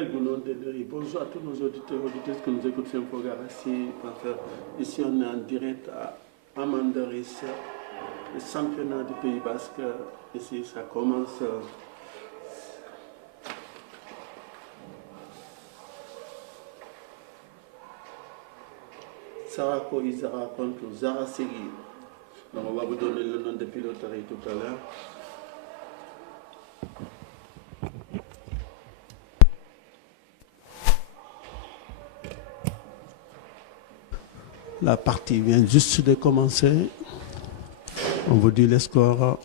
Bonjour à tous nos auditeurs et auditrices qui nous écoutent sur Infogarassi.fr. Ici, on est en direct à Amandaris, le championnat du Pays Basque. Ici, ça commence. Sarako Izara contre Zara Segui. Donc, on va vous donner le nom de piloterie tout à l'heure. La partie vient juste de commencer. On vous dit les scores.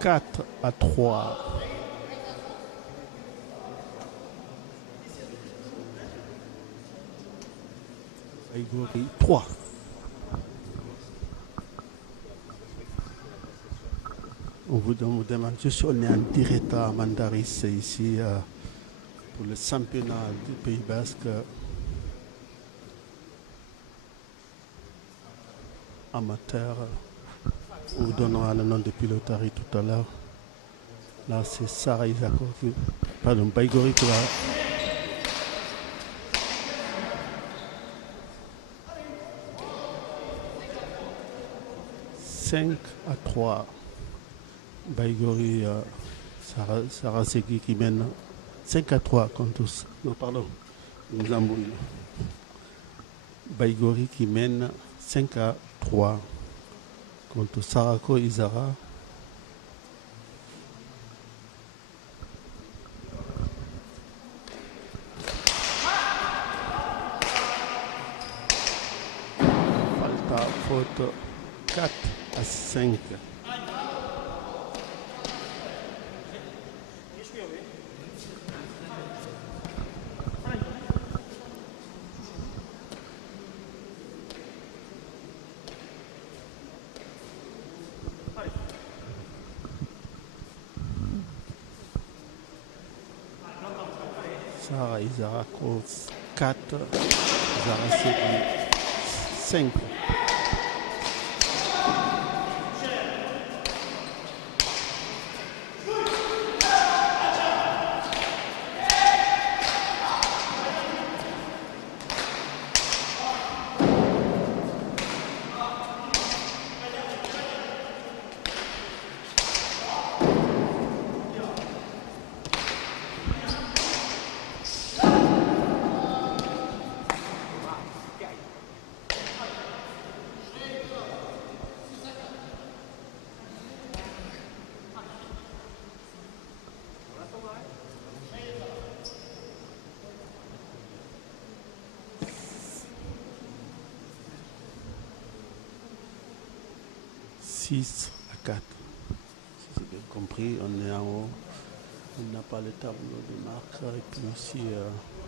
4-3. Baigori 3. On vous demande juste, on est en direct à Mandaris ici pour le championnat du Pays Basque amateur. On vous donnera le nom de pilotari tout à l'heure. Là, c'est Sarah Isakov. Pardon, Baigori qui va. 5-3. Baigori, Sarah Segui qui mène 5-3 contre. Non, pardon. Nous embrouillons. Baigori qui mène 5-3 contre Sarako Izara. Falta faute 4-5. Sarah Izara cause 4, Zara Segui 5. Six à 4. Si j'ai bien compris, on est en haut. On n'a pas le tableau de marque. Et puis aussi,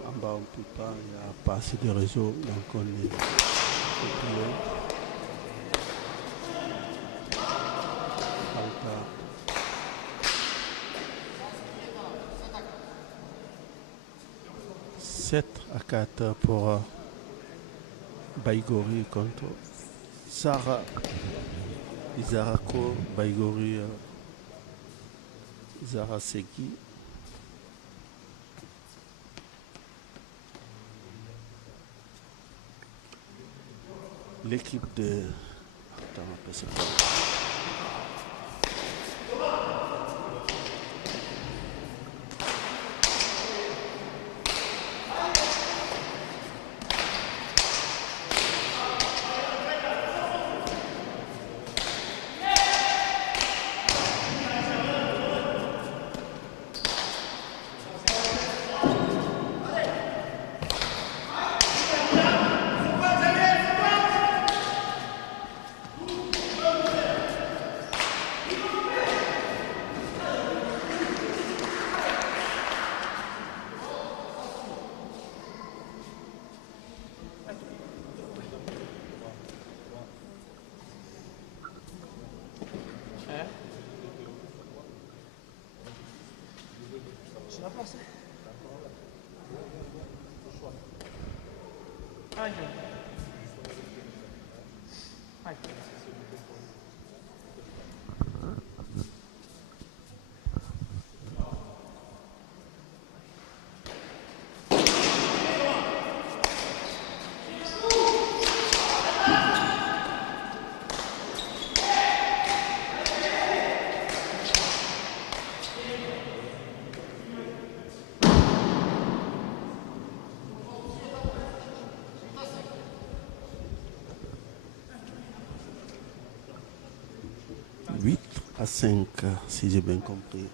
en bas, on ne peut pas. Il n'y a pas assez de réseau. Donc, on est plus haut. Sept à 4 pour Baigori contre Sarah Izarako, Baigori, Zara Segui. L'équipe de. Attends, on peut se faire. 8-5, si j'ai bien compris.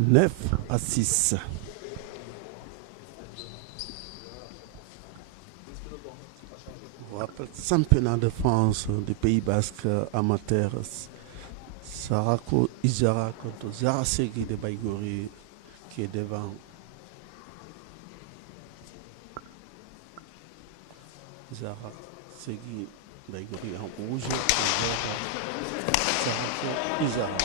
Neuf à 6. On rappelle championnat de France du Pays Basque amateur. Sarako Izara contre Zarasegui de Baïgori qui est devant. Zarasegui Baïgori en rouge et Sarako Izara.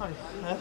Allez, hein.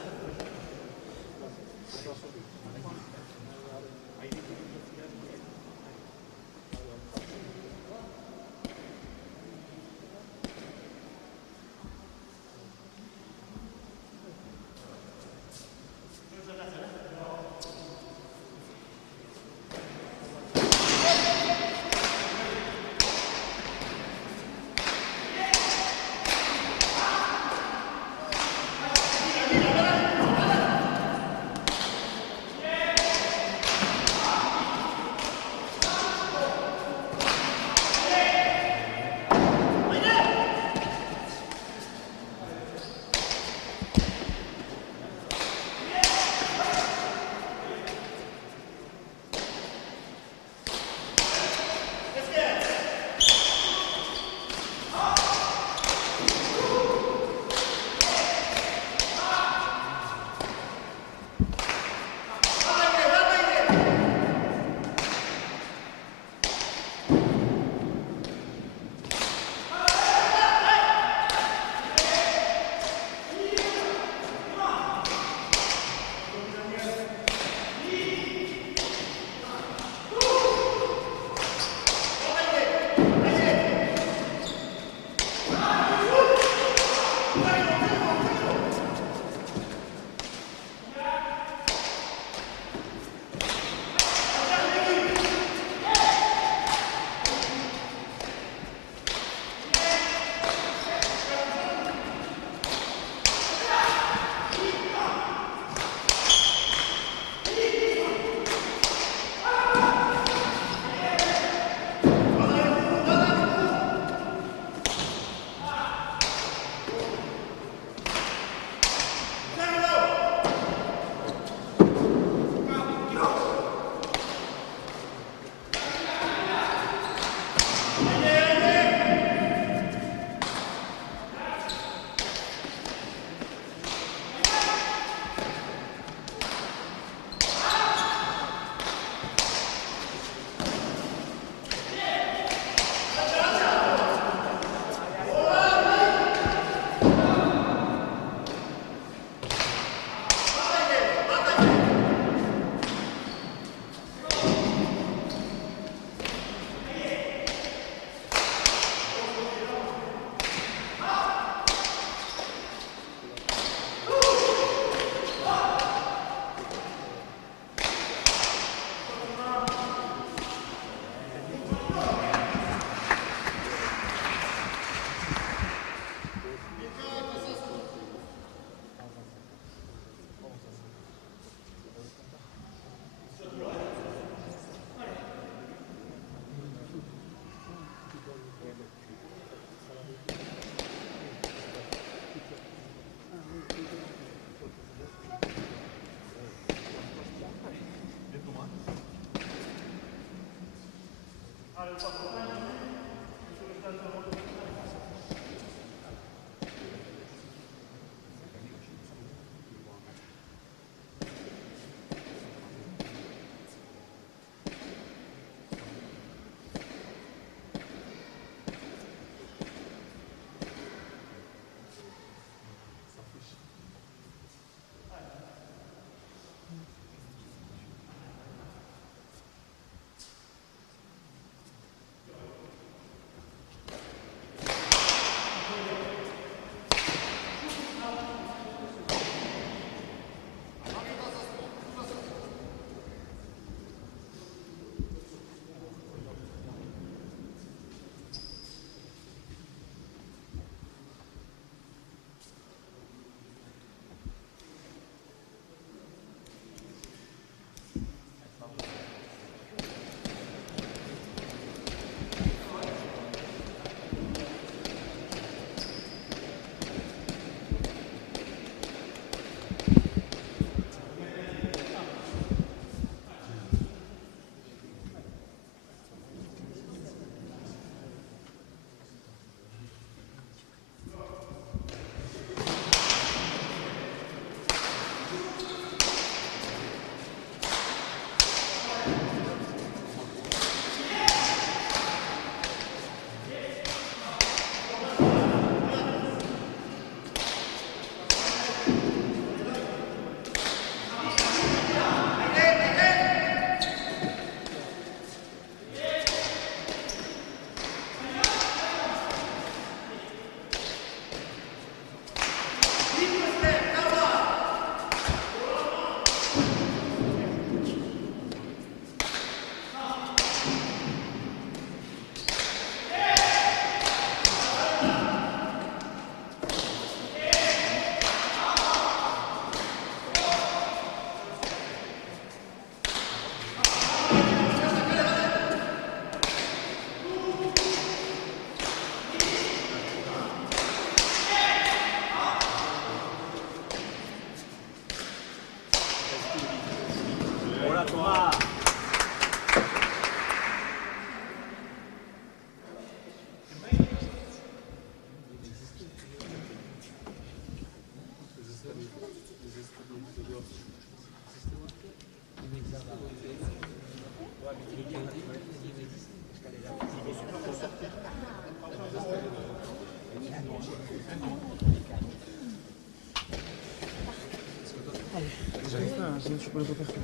Je peux le repère sur le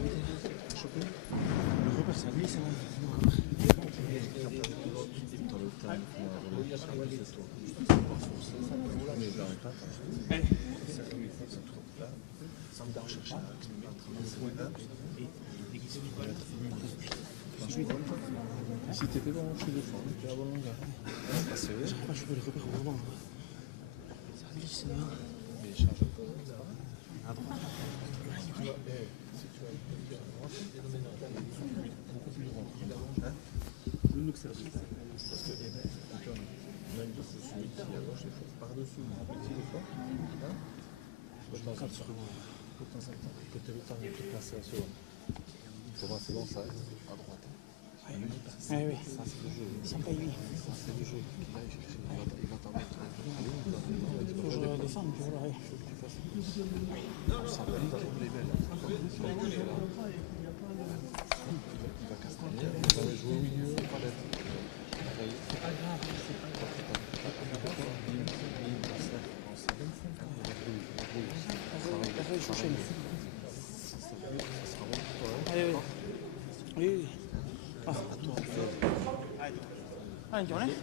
choper. Le repère, ça glisse. Si t'étais bon, je suis de fond. Tu as bon longueur. J'arrive pas à choper le repère au moment. Ça glisse, là. Mais charge à droite. Parce que on a une douce, celui qui est à gauche, il faut par-dessus, petit des fois. De temps en temps, que tu as le temps de te passer à ce moment. Comment c'est bon ça, à droite. Oui. Ça c'est le jeu. Ça c'est le jeu. Il va t'en mettre. Il faut que je redescende, il faut que tu fasses. Ça va les belles. Il va castagner, il va jouer au milieu, palette. Oui. Ah, à toi. Ah,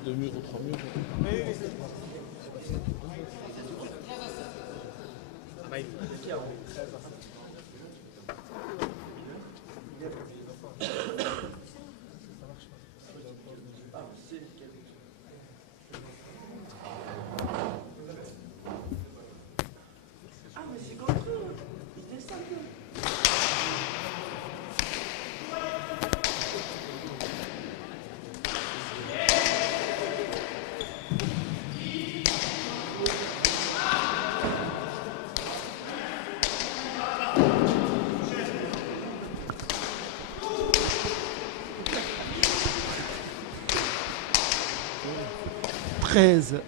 deux murs ou trois murs. Oui. 13-7.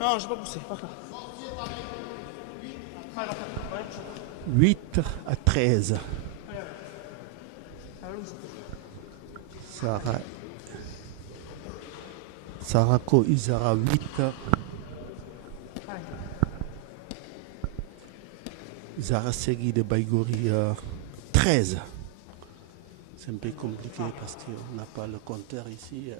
Non, j'ai pas poussé. 8-13. Sarako Izara 8. Zara Segui de Baigori 13. C'est un peu compliqué parce qu'on n'a pas le compteur ici.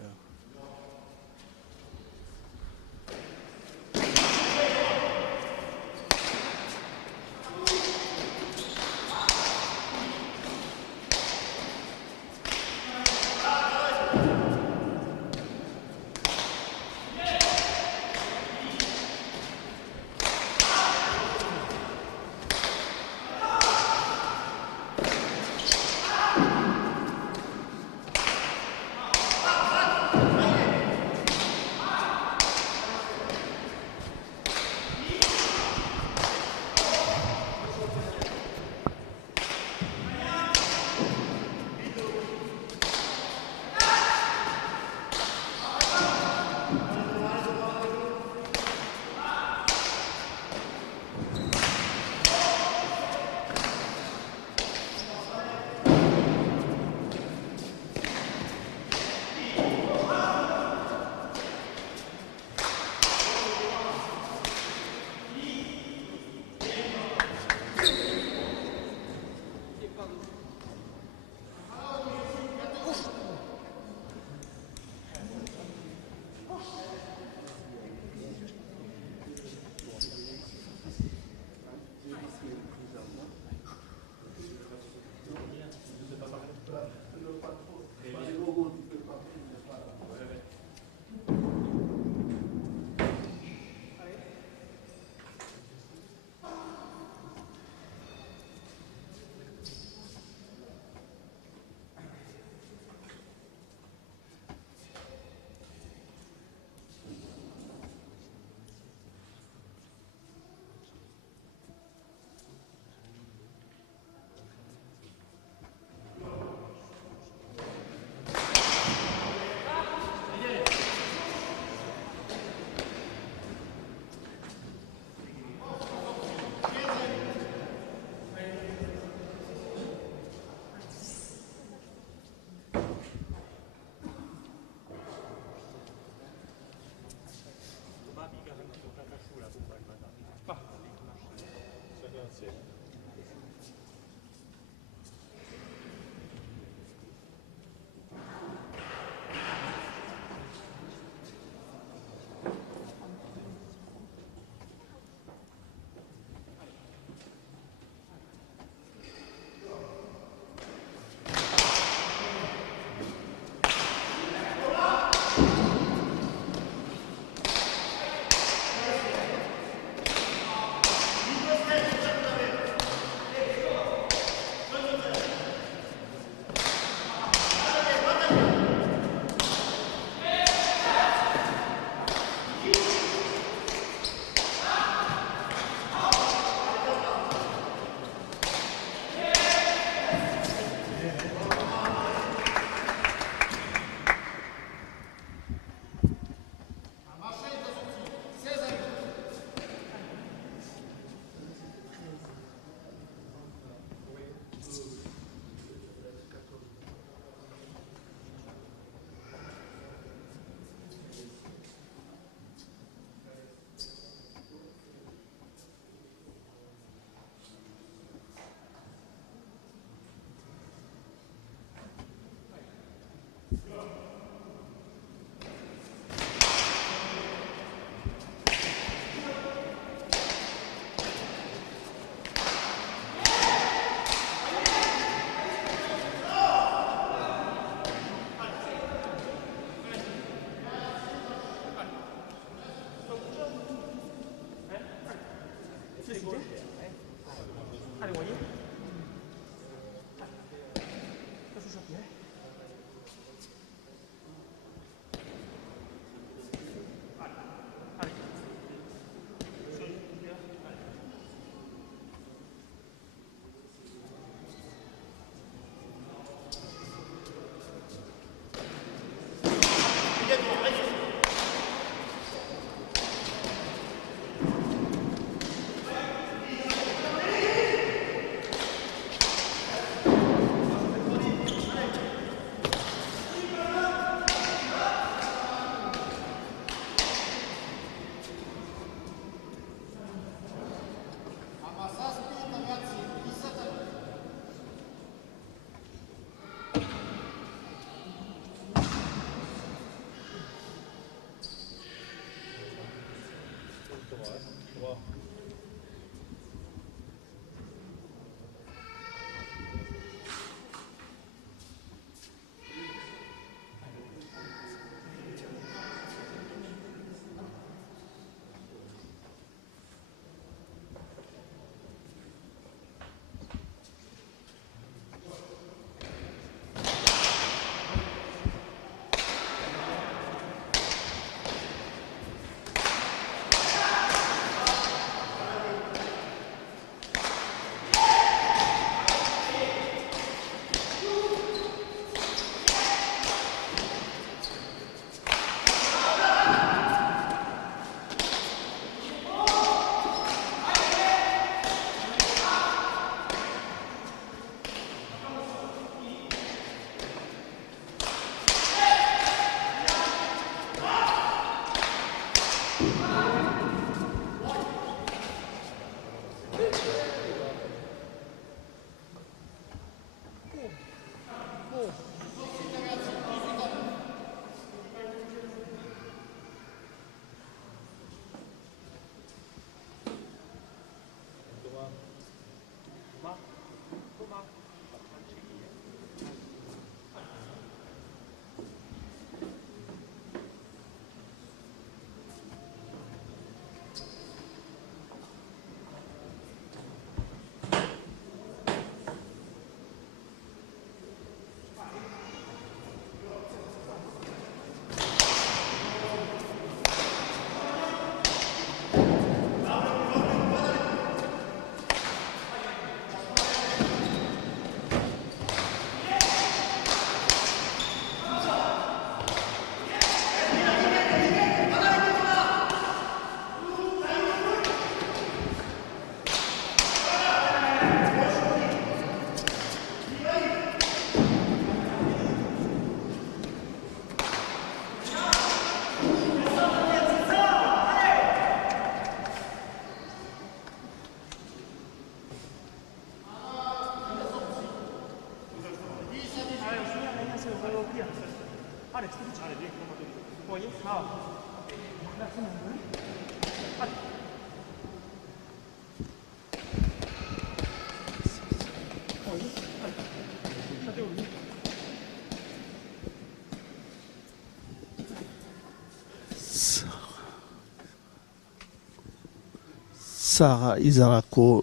Sarah Izarako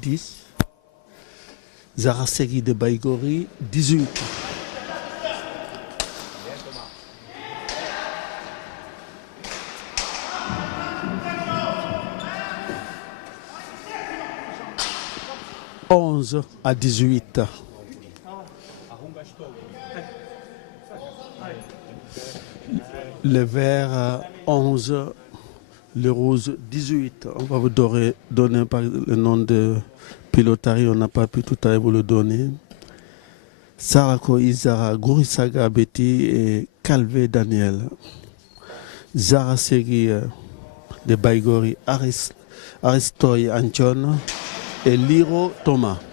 10, Zara Segui de Baigori 18. « 11-18. Le vert 11, le rose 18. On va vous donner par le nom de Pilotari, on n'a pas pu tout à l'heure vous le donner. Sarako Izara, Gourisaga Betty et Calvé Daniel. Zara Segui de Baigori, Aristoy Antion et Liro Thomas. «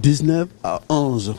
19-11.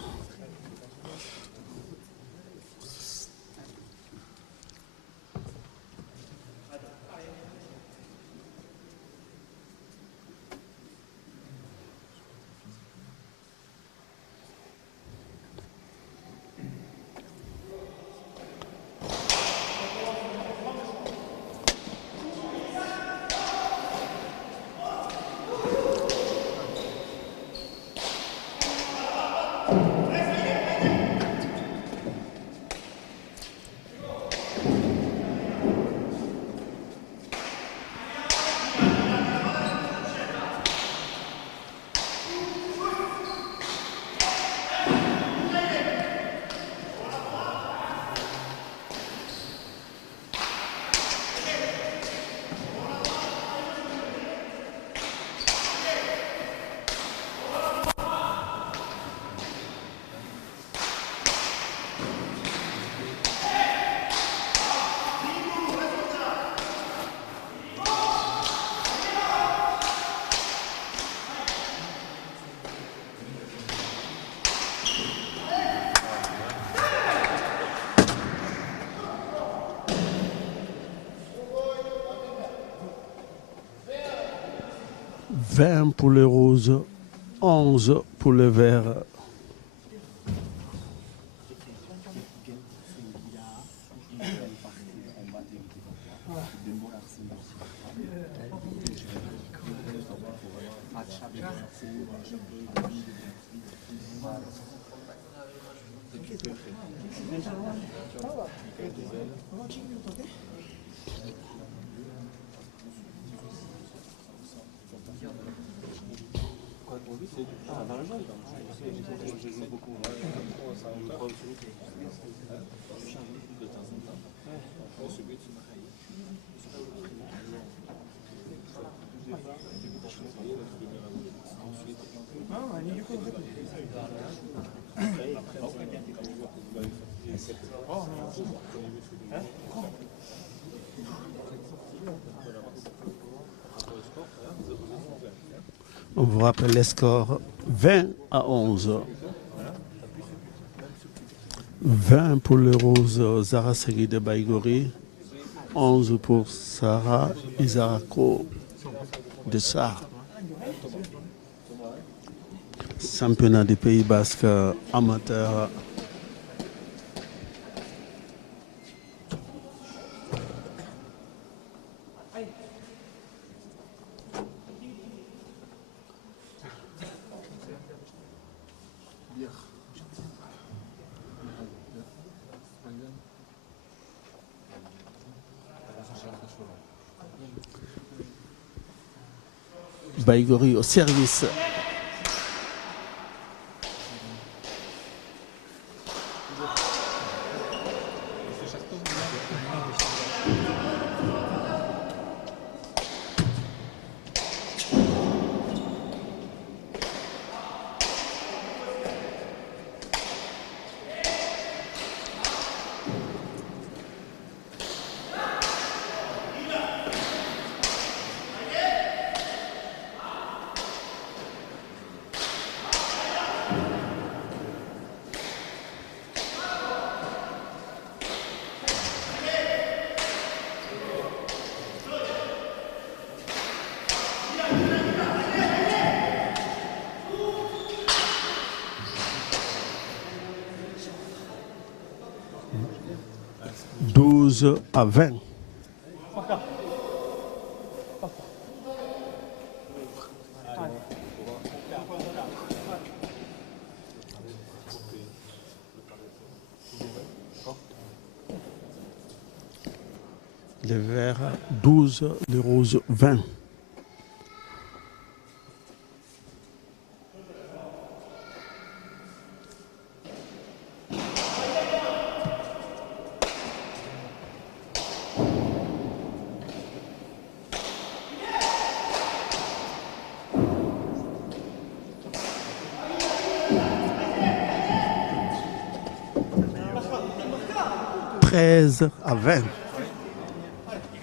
20 pour les roses, 11 pour les verts. On vous rappelle les scores 20 à 11. 20 pour le rose Zara Segui de Baïgori, 11 pour Sarah Isarako de Sarre. Championnat du Pays Basque amateur. Baïgori au service. À 20. Les verts 12, les roses 20. À 20.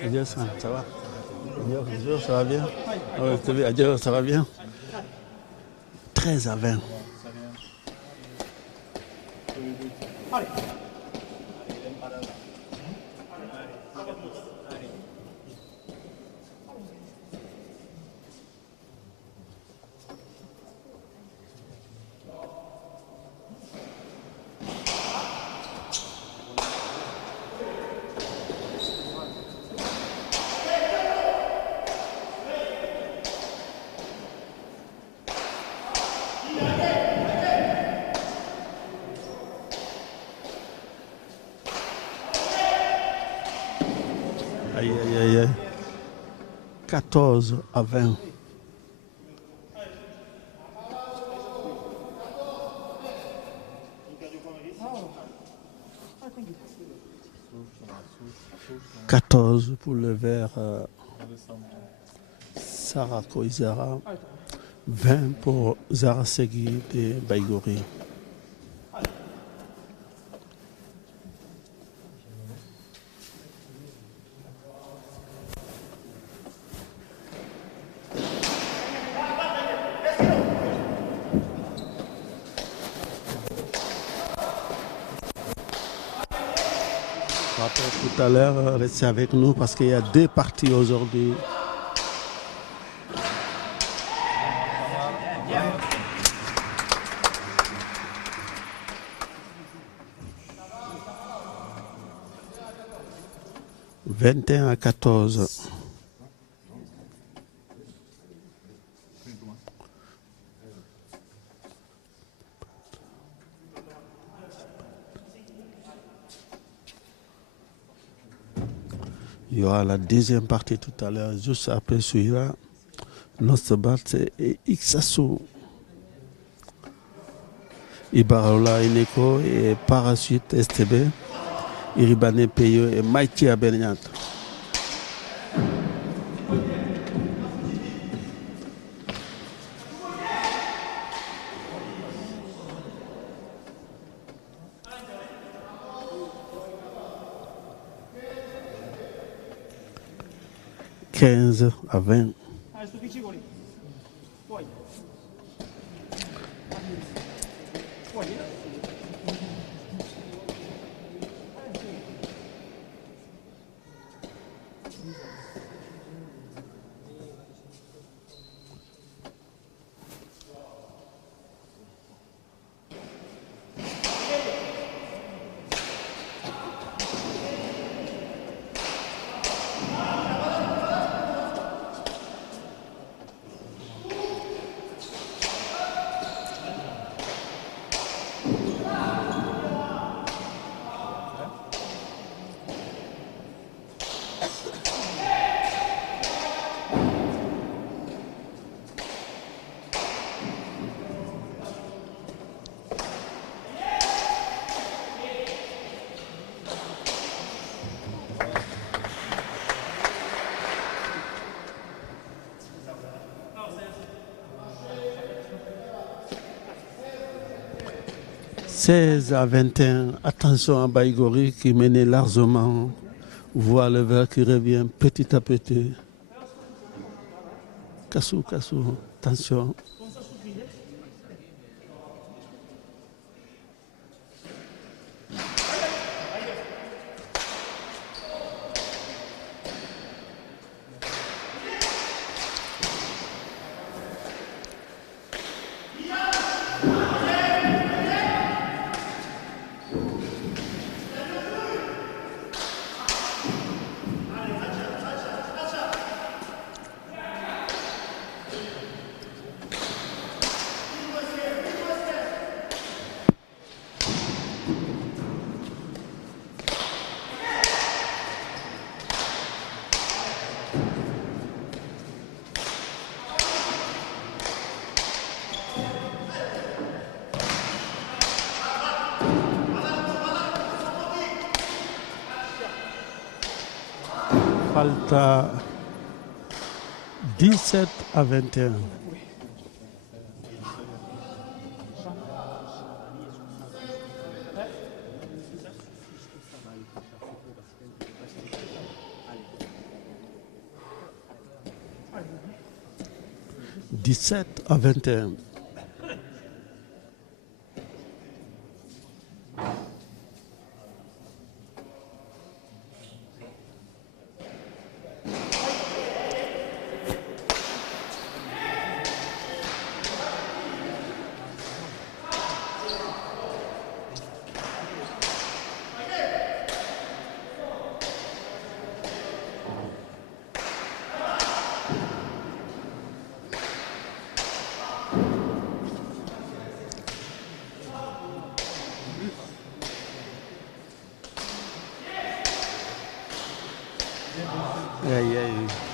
Adieu, ça va? Adieu, ça va bien? Adieu, ça va bien? 13 à 20. Aïe, aïe, aïe, aïe. 14 à 20. « 14 pour le vert Sarah Koizara, 20 pour Zara Segui de Baïgori. Tout à l'heure, restez avec nous parce qu'il y a deux parties aujourd'hui. 21-14. Il y aura la deuxième partie tout à l'heure, juste après celui-là. Notre batte est Ixasu. Ibarola Ineko et Parachute STB. Iribane Peyo et Maïti Abeniat. « 15-20. « 16-21, attention à Baïgori qui menait largement, voit le verre qui revient petit à petit. Kassou, attention. Falta 17-21. « 17-21.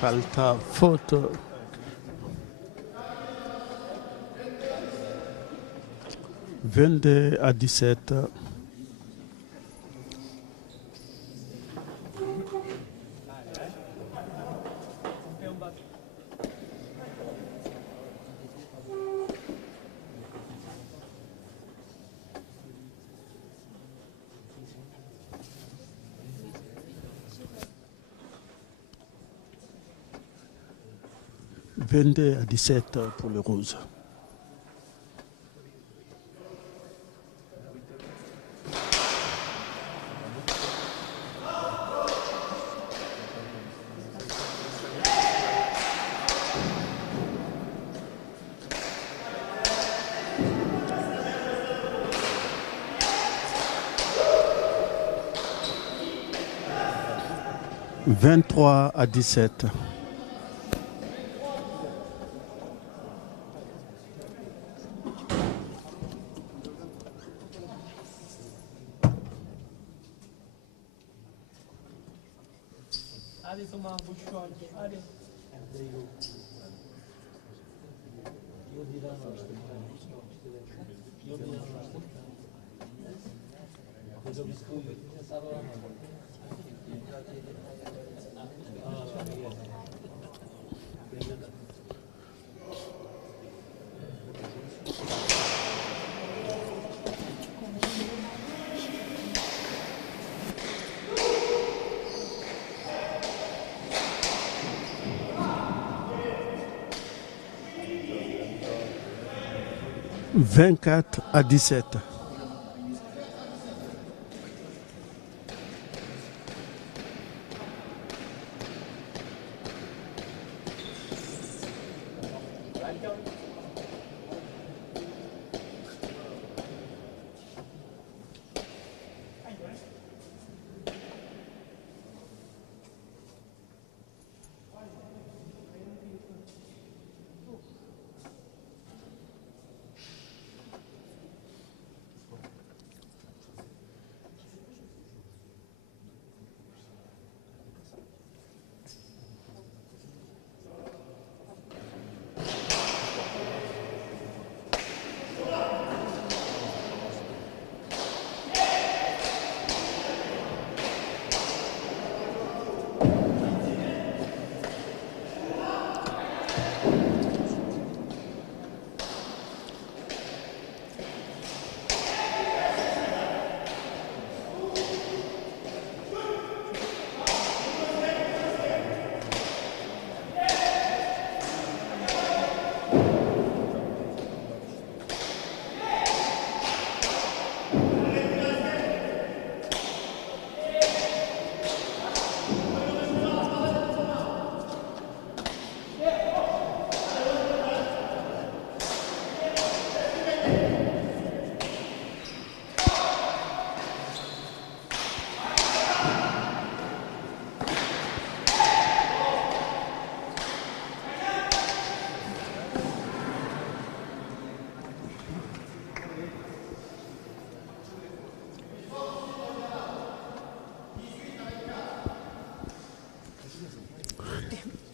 Falta faute. « 22-17. « 22-17 pour le Rose. 23-17. Allez Thomas, bouge toi. Allez. « 24-17. »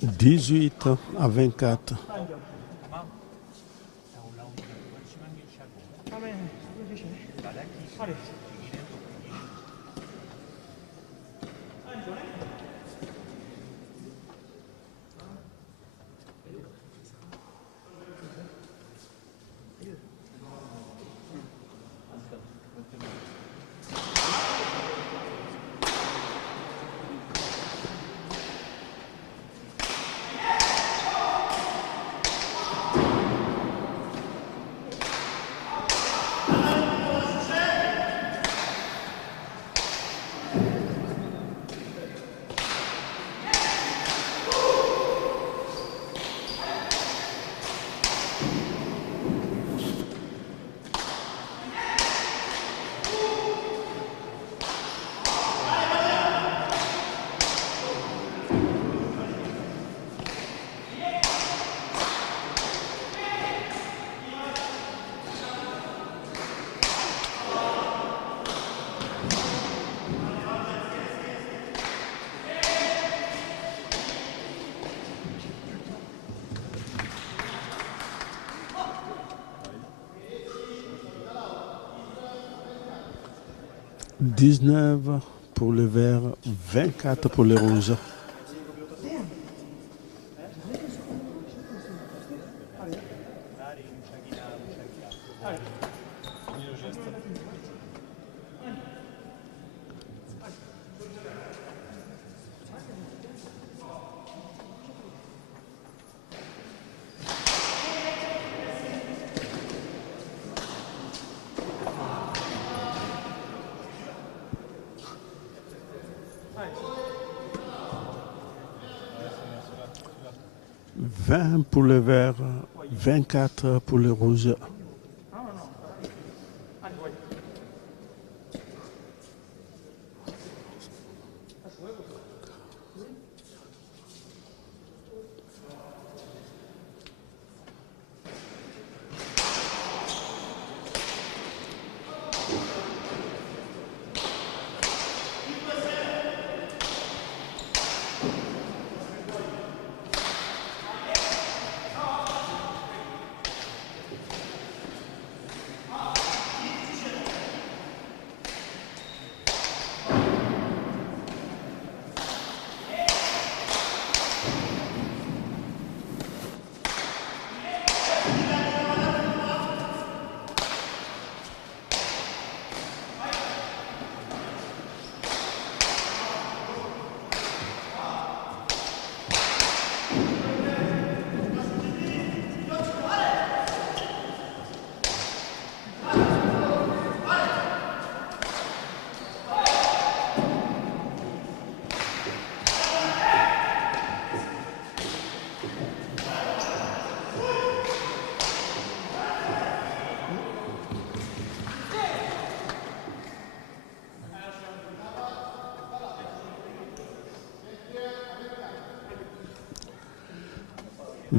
« 18-24. » « 19 pour le vert, 24 pour le rouge. » « 20 pour le vert, 24 pour le rouge. »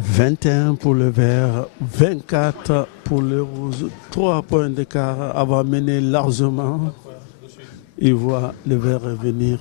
21 pour le vert, 24 pour le rouge. 3 points d'écart avant de mener largement. Il voit le vert revenir.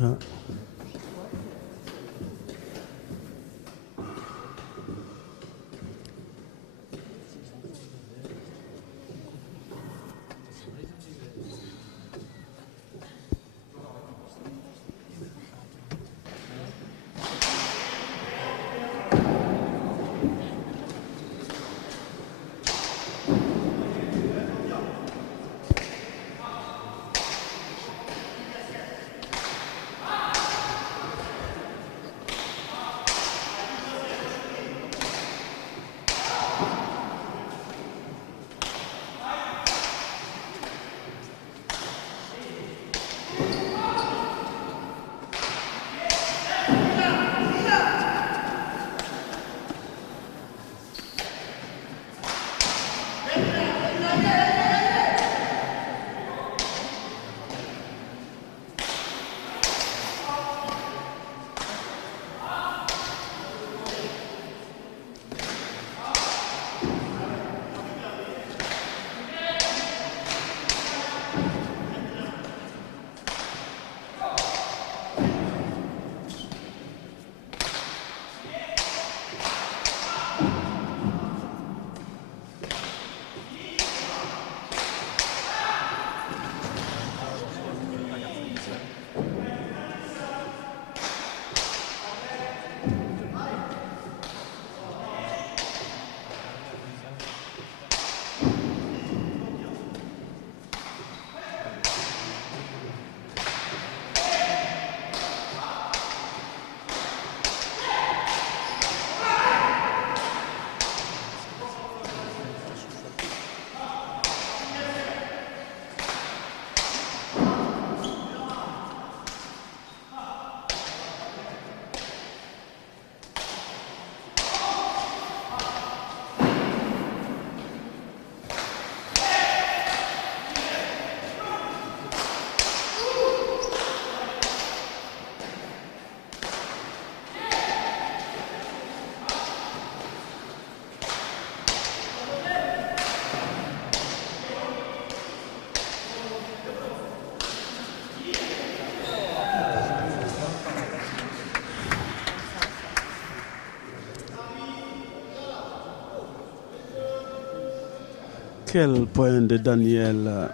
Quel point de Daniel.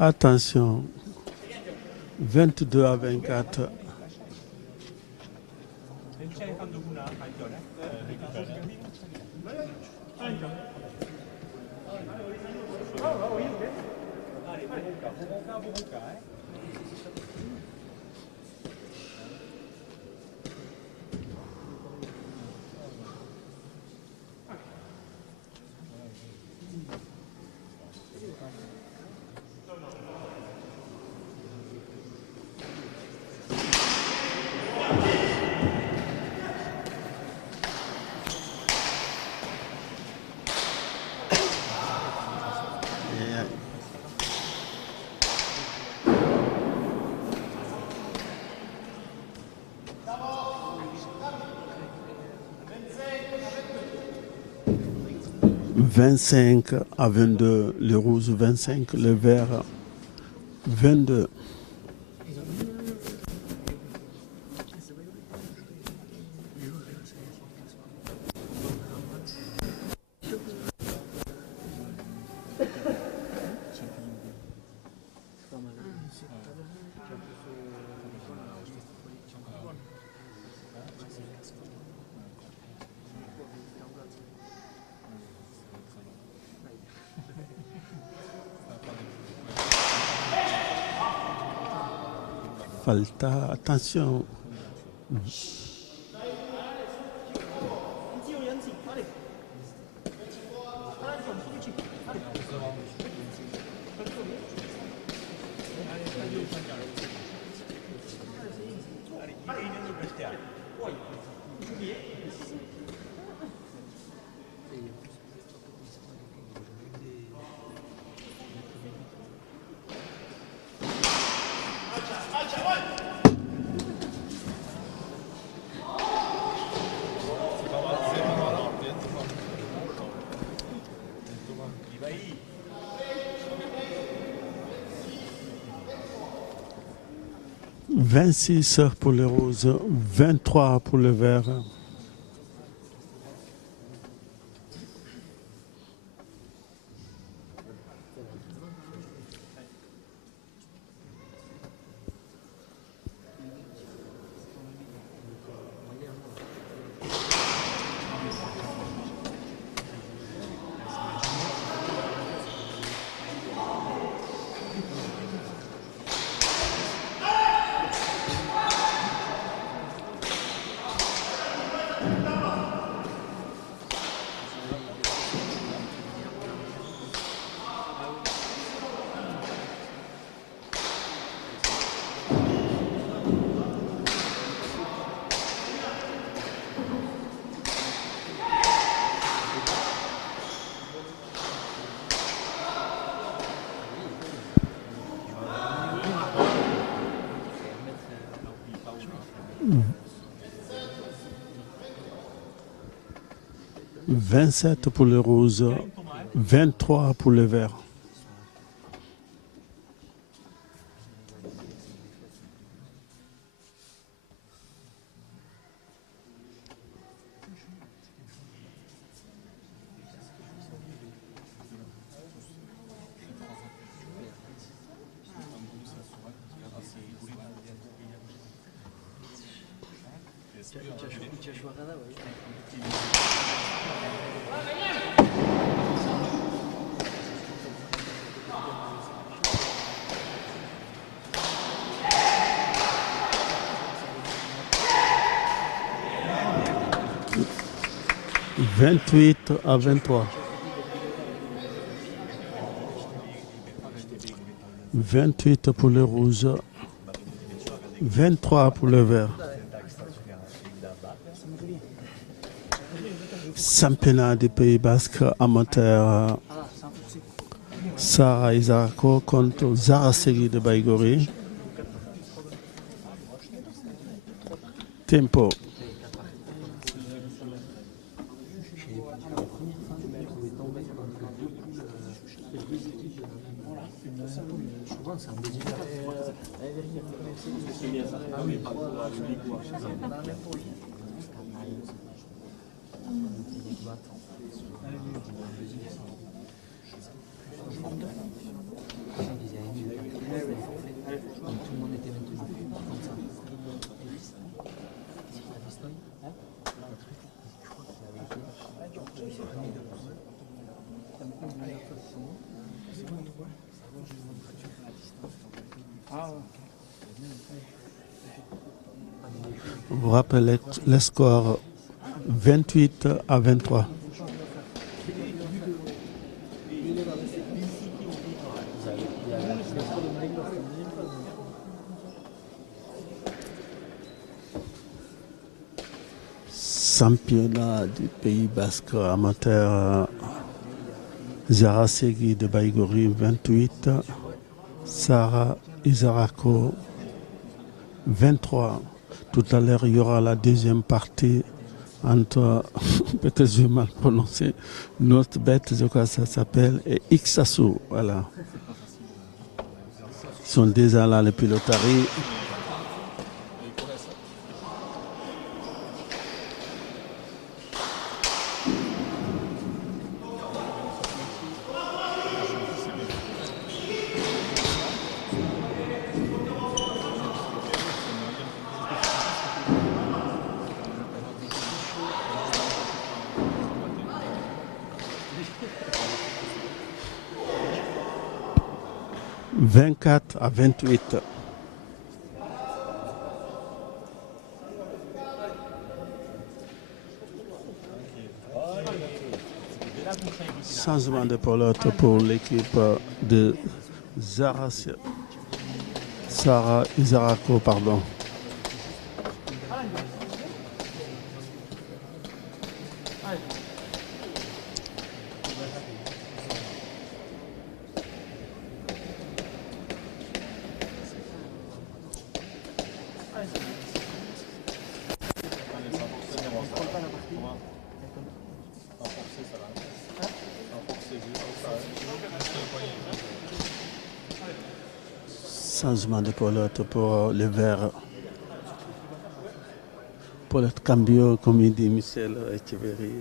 Attention. 22 à 24. « 25 à 22, le rouge 25, le vert 22. Falta, attention. 26 pour les roses, 23 pour le vert. 27 pour le rose, 23 pour le vert. « 28 à 23. 28 pour le rouge, 23 pour le vert. Championnat du Pays Basque amateur. Sarah Isarako contre Zara Segui de Baïgori. Tempo. Vous rappelez le score 28 à 23. Championnat du Pays Basque amateur. Zara Segui de Baïgori 28, Sarah Isarako 23. Tout à l'heure, il y aura la deuxième partie entre, peut-être je vais mal prononcer, notre bête, je crois que ça s'appelle, et Ixasu. Voilà. Ils sont déjà là, les pilotaries. « 24 à 28. » Changement de pilote pour l'équipe de Sarah Isarako, pardon. changement de pelote pour le vert. Pour le cambio, comme il dit Michel Echeverry.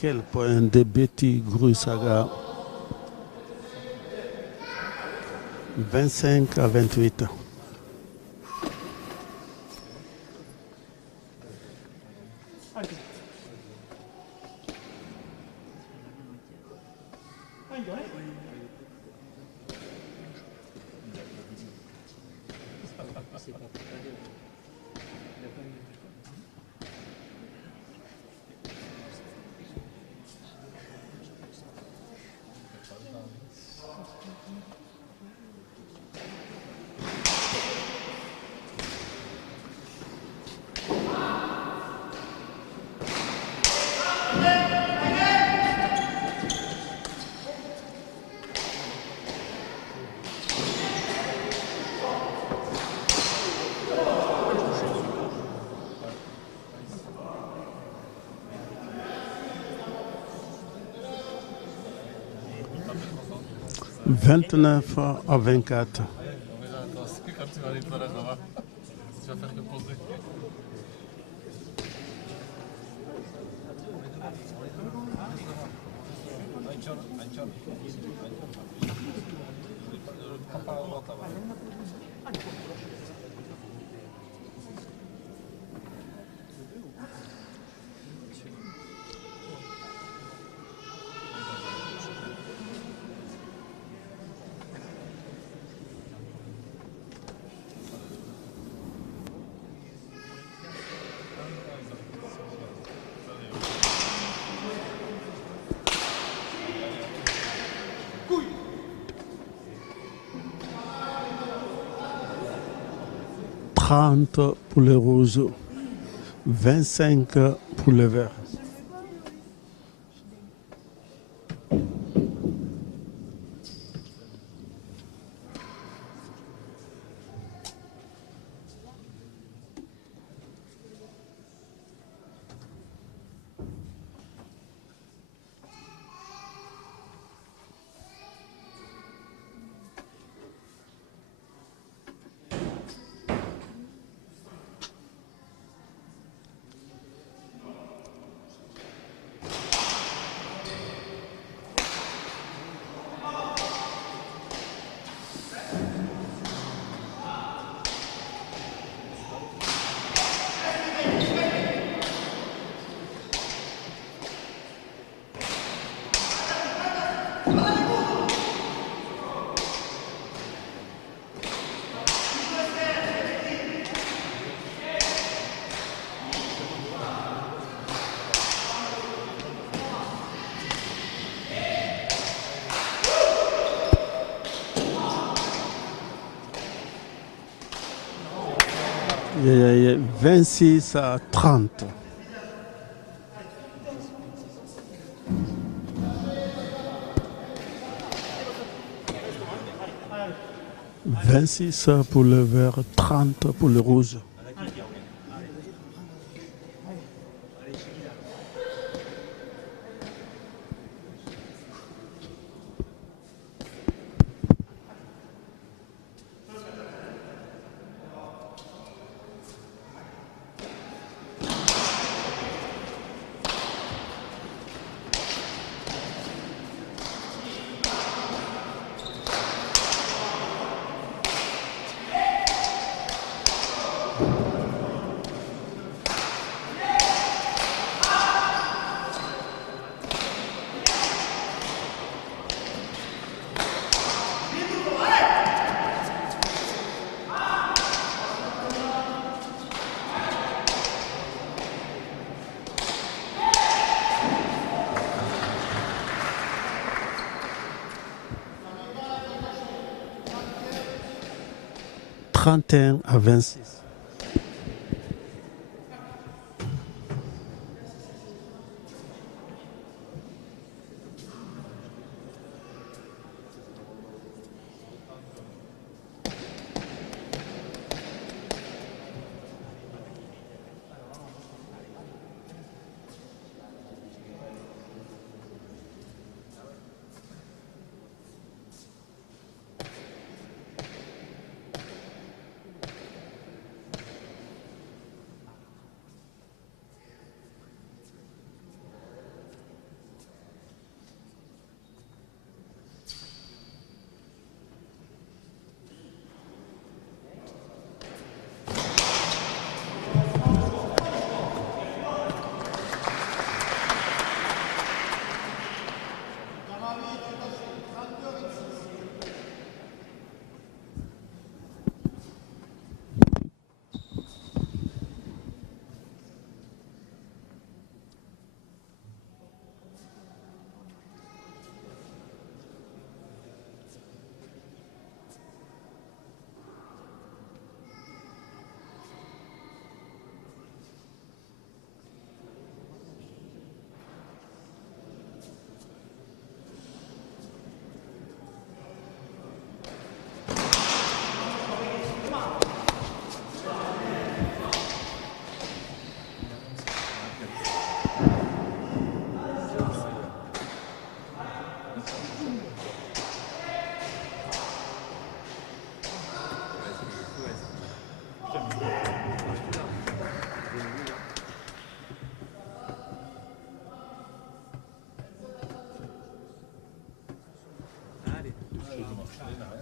Quel point de Betty Grusaga. 25-28. « 29-24. Quand tu vas aller par là-bas, tu vas faire que poser. « 30 pour le rouge, 25 pour le vert. » Il y a 26-30. « 26 pour le vert, 30 pour le rouge. » 31-26.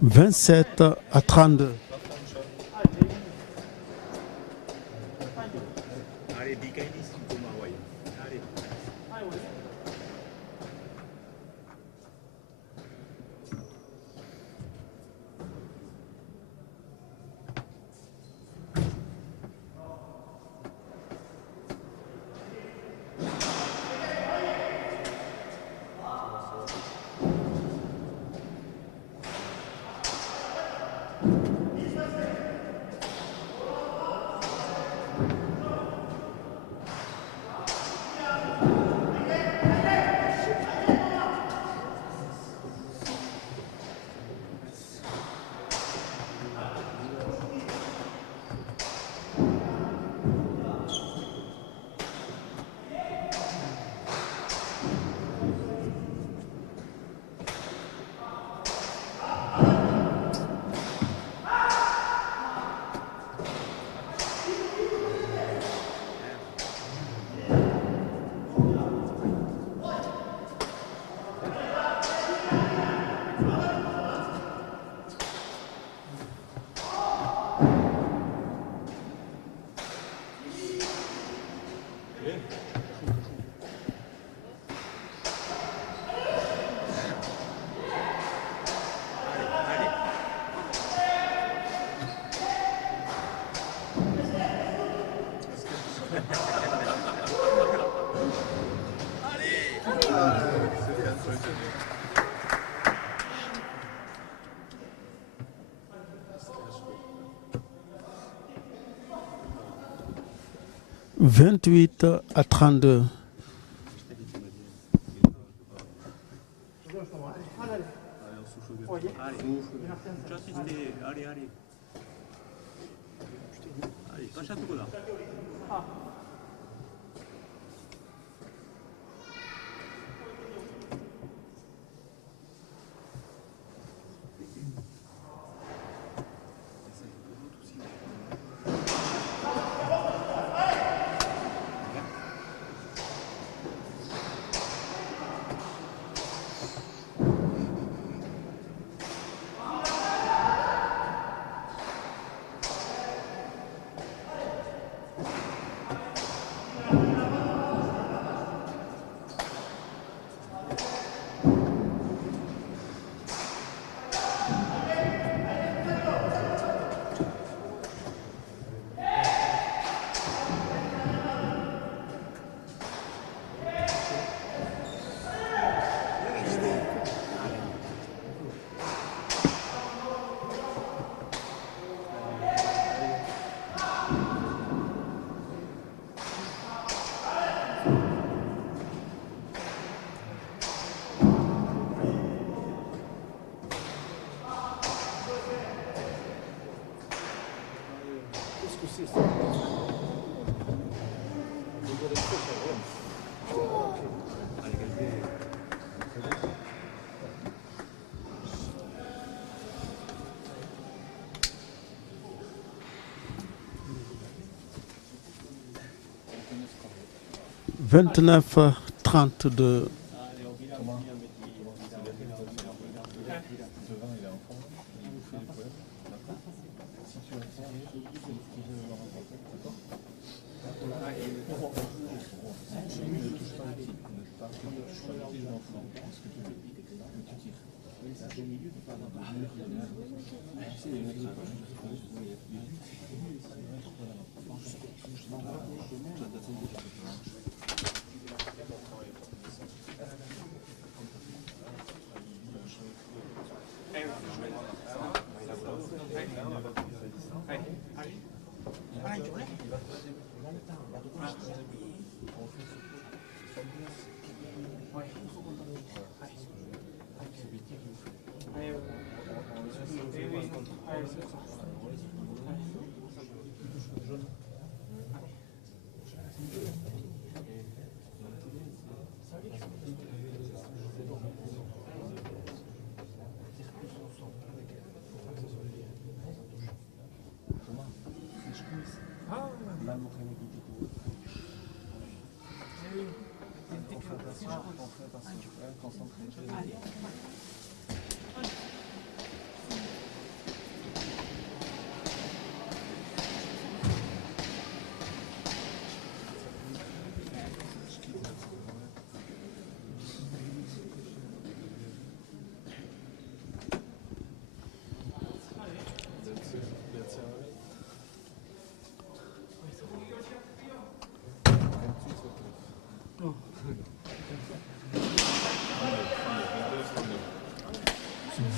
« 27-32. Allez, Bikaïnis, Thomas, ouais. Allez. « 28-32. Allez, allez. Allez, pas château là. 29-32.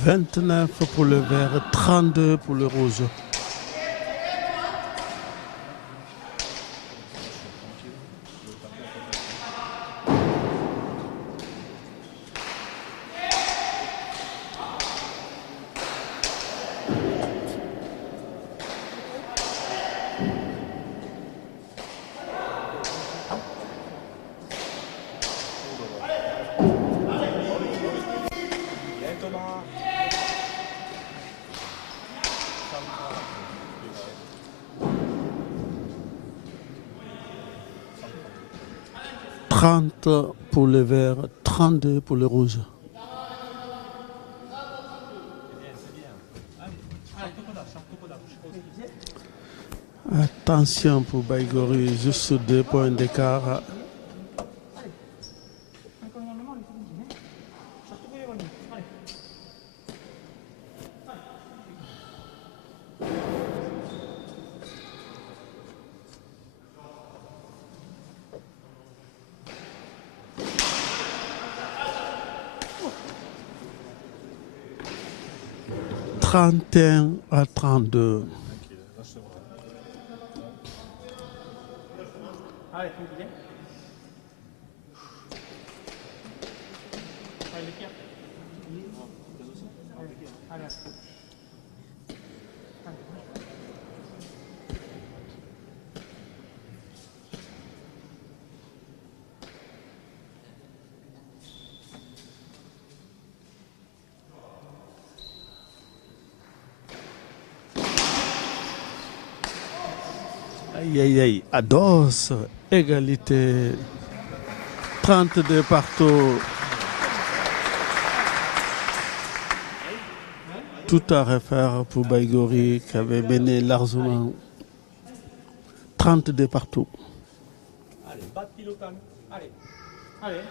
« 29 pour le vert, 32 pour le rouge. » « 30 pour le vert, 32 pour le rouge. » Attention pour Baïgori, juste 2 points d'écart. « 31 à 32. » Allez, tranquille. Allez, les pierres. Allez. Aïe aïe aïe, Ados, égalité, 32 partout. Tout à refaire pour Baïgori qui avait mené largement, 32 partout. Allez, bat pilotan. Allez. Allez.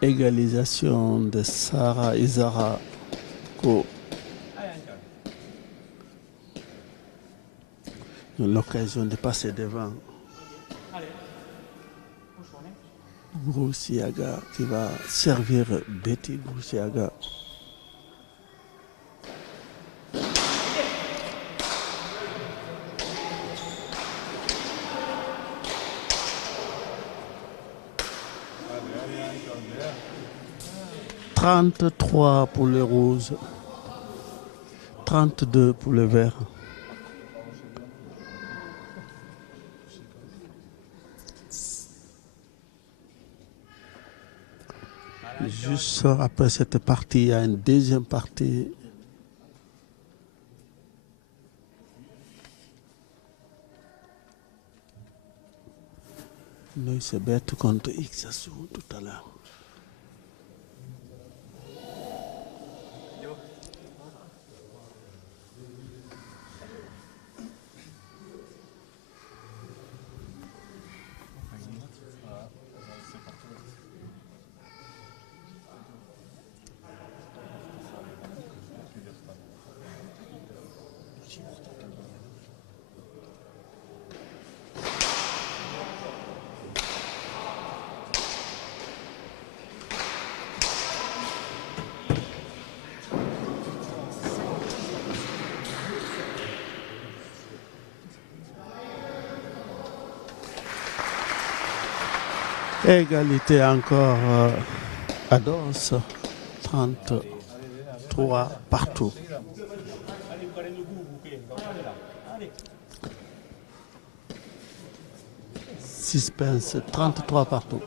Égalisation de Sarah Isara. L'occasion de passer devant. Allez. Groussiaga qui va servir Betty Groussiaga. « 33 pour le rouge, 32 pour le vert. » Juste après cette partie, il y a une deuxième partie. on a eu ce bête contre Ixasu tout à l'heure. Égalité encore à Danse, 33 partout. Suspense, 33 partout.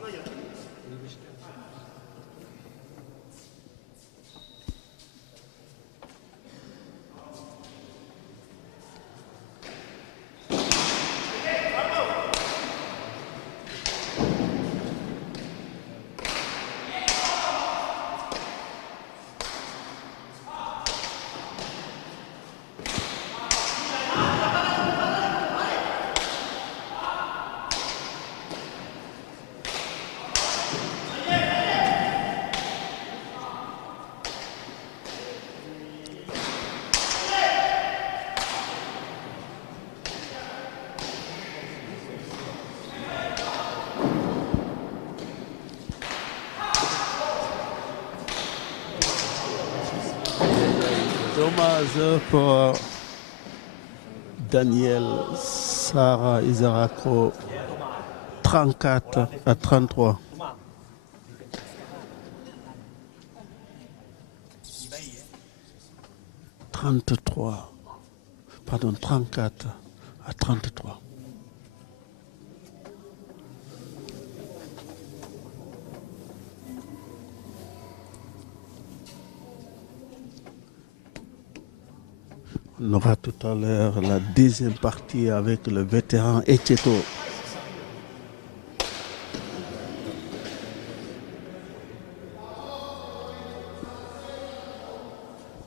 Dommage pour Daniel Sarah Izarako, 34 à 33. Pardon, 34 à 33. On aura tout à l'heure la deuxième partie avec le vétéran Echeto.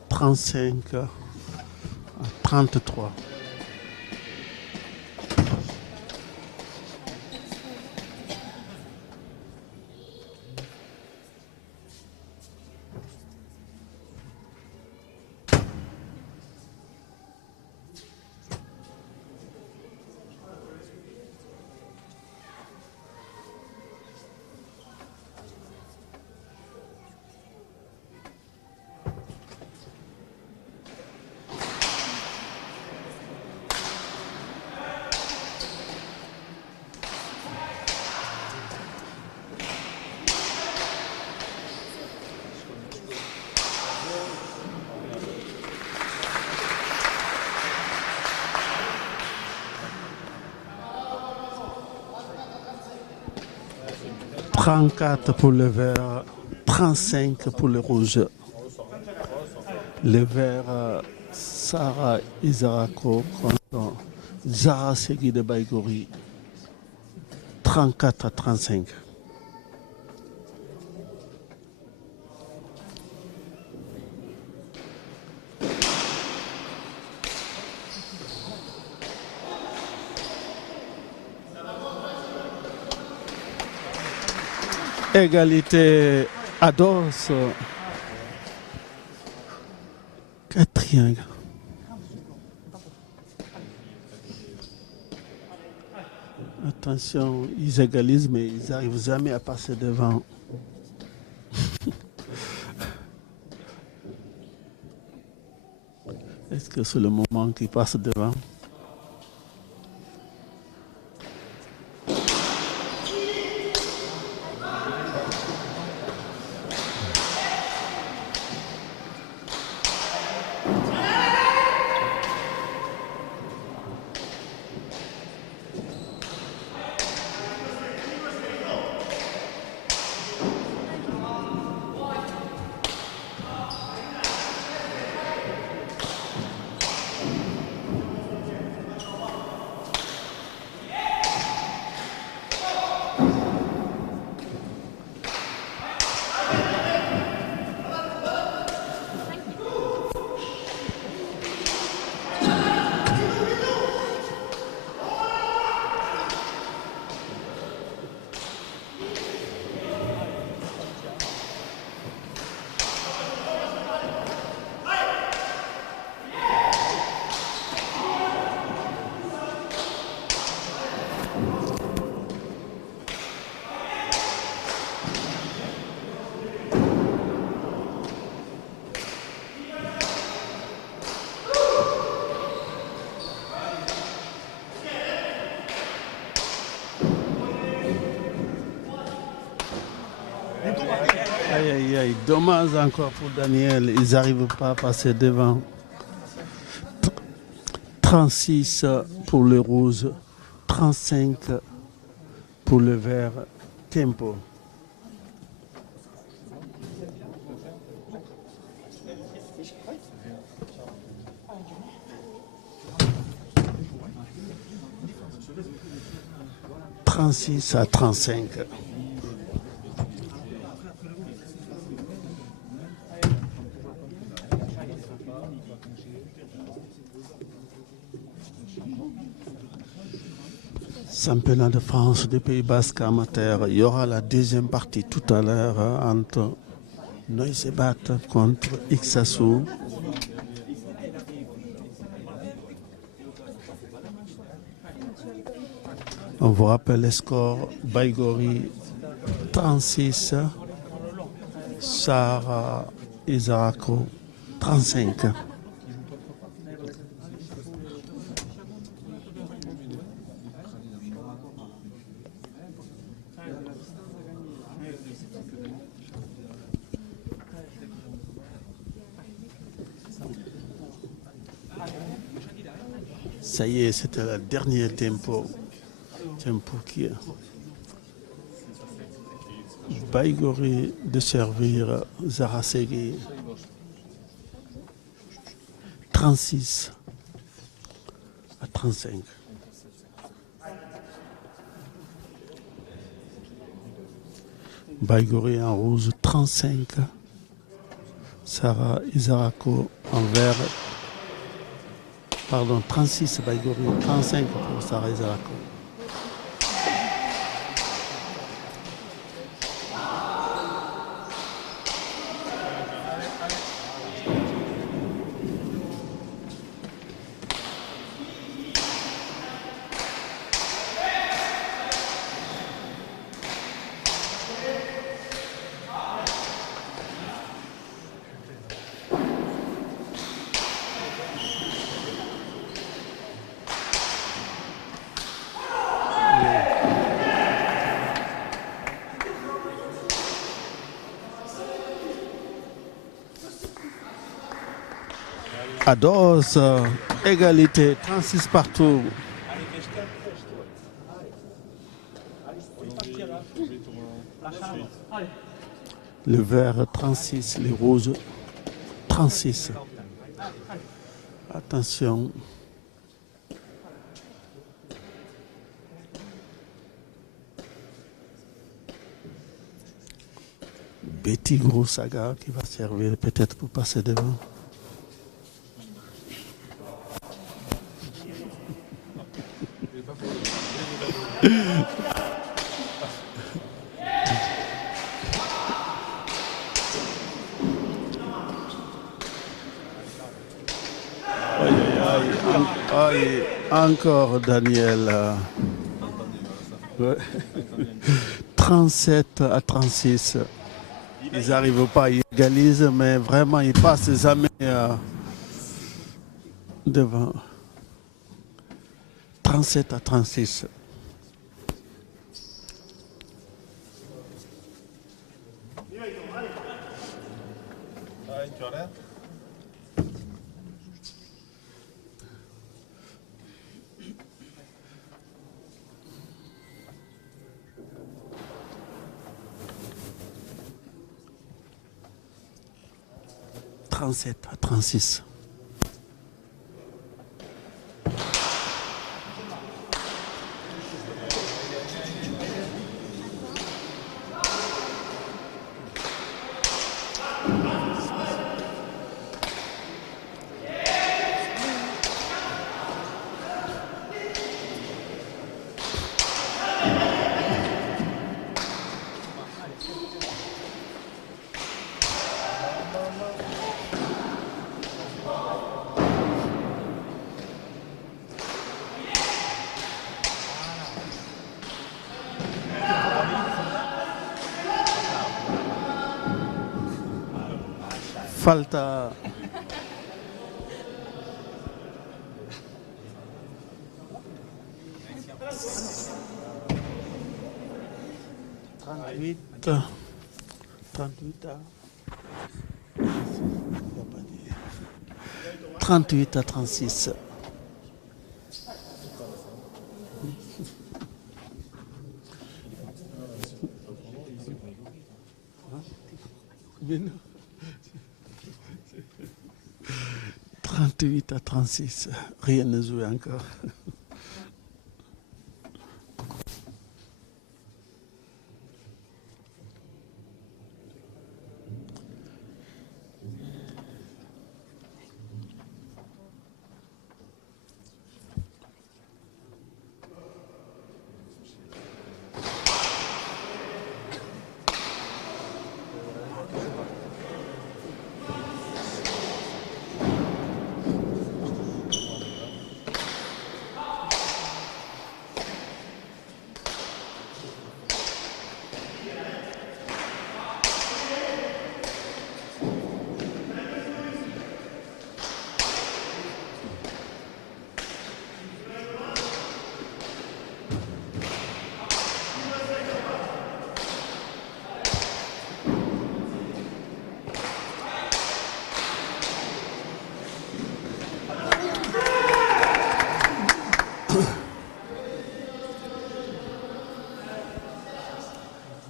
« 35 à 33. « 34 pour le vert, 35 pour le rouge. Le vert, Sarah Izarako contre Zara Segui de Baïgori, 34 à 35. Égalité à Danse. Quatrième. Attention, ils égalisent, mais ils n'arrivent jamais à passer devant. Est-ce que c'est le moment qu'ils passent devant? Aïe, aïe, aïe. Dommage encore pour Daniel. Ils n'arrivent pas à passer devant. 36 pour le rouge, 35 pour le vert. Tempo. « 36 à 35. Championnat de France des Pays Basques amateur. Il y aura la deuxième partie tout à l'heure entre Neusebat contre Ixassou. On vous rappelle les scores. Baïgori 36, Sarah Isarako 35. Ça y est, c'était le dernier tempo. Tempo qui est Baïgori de servir Zarasegui 36 à 35. Baïgori en rouge 35. Sarah Isarako en vert. Pardon, 36 Baïgori, 35 pour Sarah Isarako. Ados, égalité, 36 partout. Le vert 36, les rouges 36. Attention. Betty Gros-Saga qui va servir peut-être pour passer devant. Aïe, encore Daniel. Ouais. 37 à 36. Ils n'arrivent pas, ils égalisent, mais vraiment, ils passent jamais devant. 37 à 36. À 36. Falta. 38 à... 38 à 36. Mais non. 38 à 36. Rien ne joue encore.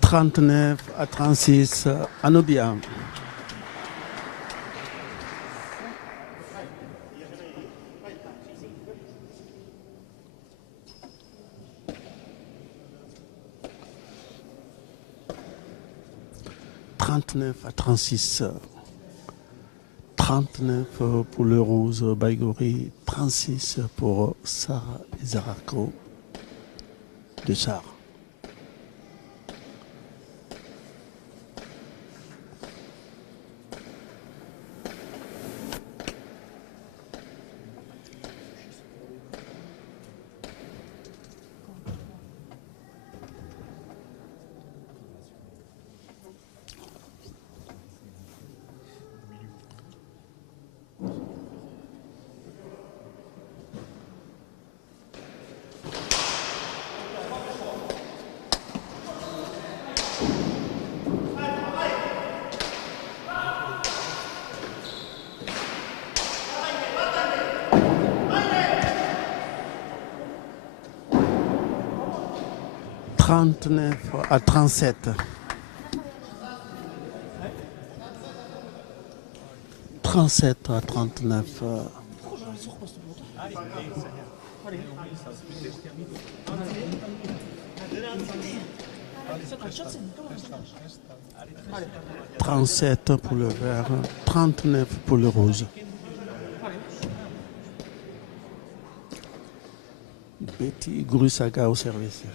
« 39 à 36, Anobia. » 39 à 36. 39 pour le Rose Baigori, 36 pour Sarah Zarako de Sarre. « 39 à 37. 37 à 39. « 37 pour le vert, 39 pour le rouge. Betty Grusaga au service. «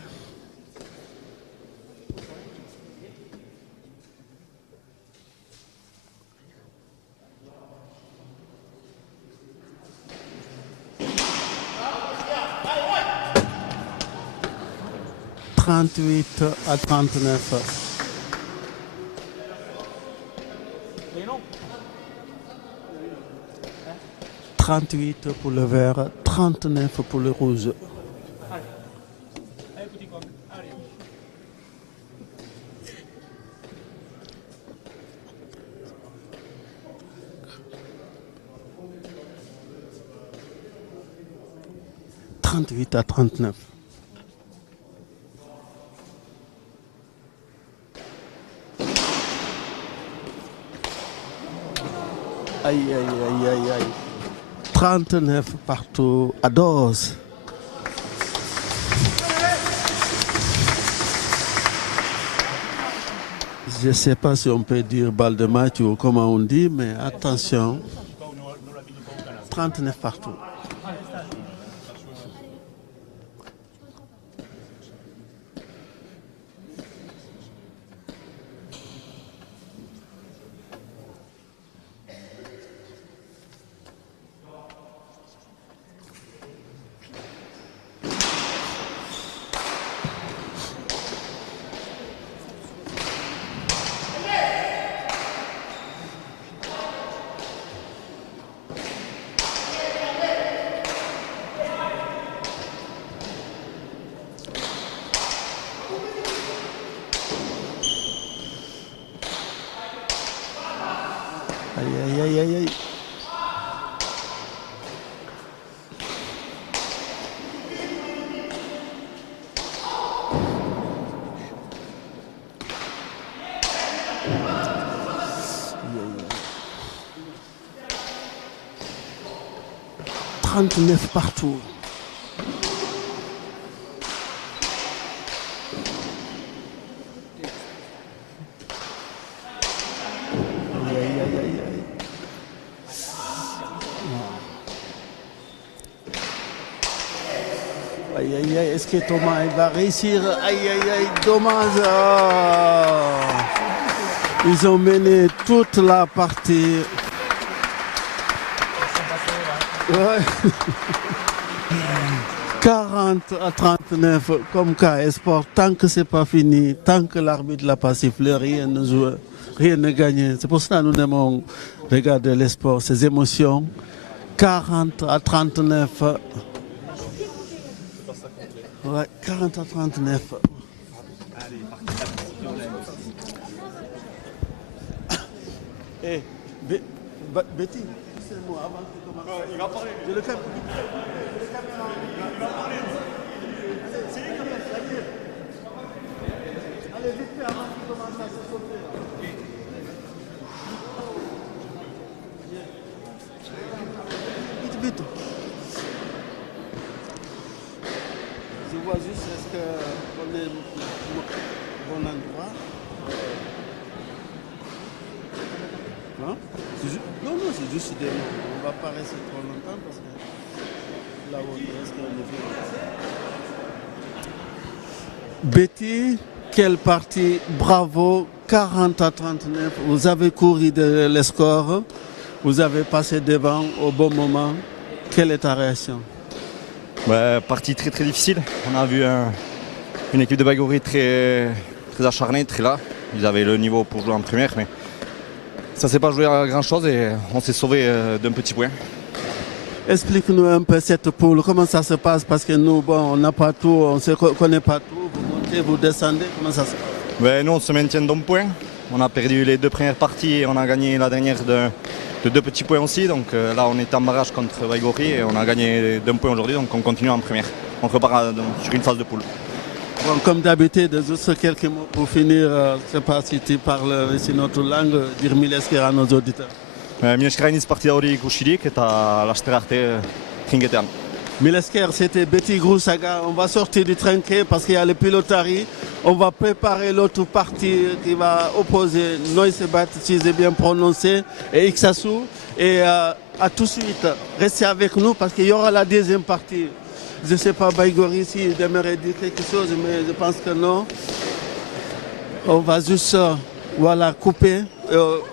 38 à 39. 38 pour le vert, 39 pour le rouge. « 38 à 39. » Aïe, aïe, aïe, aïe, aïe. 39 partout à 12. Je ne sais pas si on peut dire balle de match ou comment on dit, mais attention. 39 partout. Aïe, aïe, aïe, aïe, aïe. Aïe, aïe, aïe. 39 partout. Aïe, aïe, aïe, aïe, aïe. Aïe, aïe, aïe, est-ce que Thomas il va réussir? Aïe, aïe, aïe, dommage. Ah. Ils ont mené toute la partie. Ouais. 40 à 39, comme KS Sport, tant que c'est pas fini, tant que l'arbitre l'a pas sifflé, rien ne joue, rien ne gagne. C'est pour ça que nous aimons regarder les sports, ces émotions. 40 à 39. Ouais, 40 à 39. Eh, Betty, c'est moi avant que tu commences. Il va parler. Je le fais. Allez, vite fait avant qu'il commence à se sauver. Vite, vite. Je vois juste, est-ce qu'on est au bon endroit? Hein? Non, non, c'est juste des mots. On ne va pas rester trop longtemps parce que là où on est, est-ce qu'on est venu? Betty, quelle partie, bravo, 40 à 39. Vous avez couru les scores, vous avez passé devant au bon moment. Quelle est ta réaction? Partie très très difficile. On a vu une équipe de Baïgorri très acharnée, très là. Ils avaient le niveau pour jouer en première, mais ça ne s'est pas joué à grand chose et on s'est sauvé d'un petit point. Explique-nous un peu cette poule, comment ça se passe, parce que nous, bon, on n'a pas tout, on ne connaît pas tout, vous montez, vous descendez, comment ça se passe? Nous, on se maintient d'un point. On a perdu les deux premières parties et on a gagné la dernière de 2 petits points aussi. Donc là, on est en barrage contre Baïgorri et on a gagné d'un point aujourd'hui, donc on continue en première. On repart sur une phase de poule. Bon, comme d'habitude, juste quelques mots pour finir. Je ne sais pas si tu parles ici notre langue, dire Milesker à nos auditeurs. Milesker is partida hori ikusirik eta laster arte jingetean. Milesker, c'était Betty Groussaga. On va sortir du trinquet parce qu'il y a le pilotari. On va préparer l'autre partie qui va opposer Noisebat, si j'ai bien prononcé, et Ixassou. Et à tout de suite, restez avec nous parce qu'il y aura la deuxième partie. Je ne sais pas, Baïgorri, s'il aimerait dire quelque chose, mais je pense que non. On va juste voilà, couper.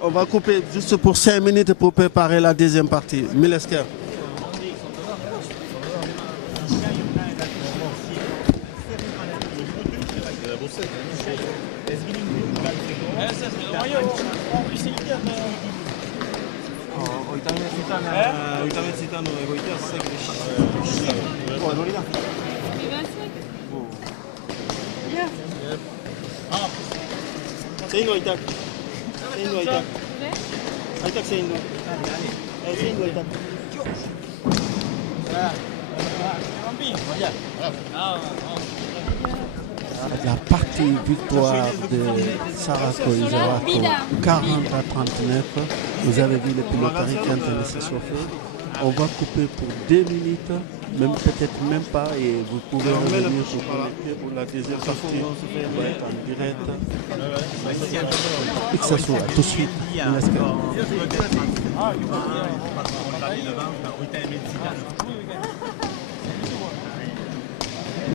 On va couper juste pour 5 minutes pour préparer la deuxième partie. Milesker. La partie victoire de Sarako Izawako, 40 à 39. Vous avez vu le pilotari quand il s'est chauffé. On va couper pour 2 minutes, même peut-être même pas, et vous pouvez revenir pour connecter pour la deuxième partie. On va être en direct. Et que ça soit tout de suite. On espère.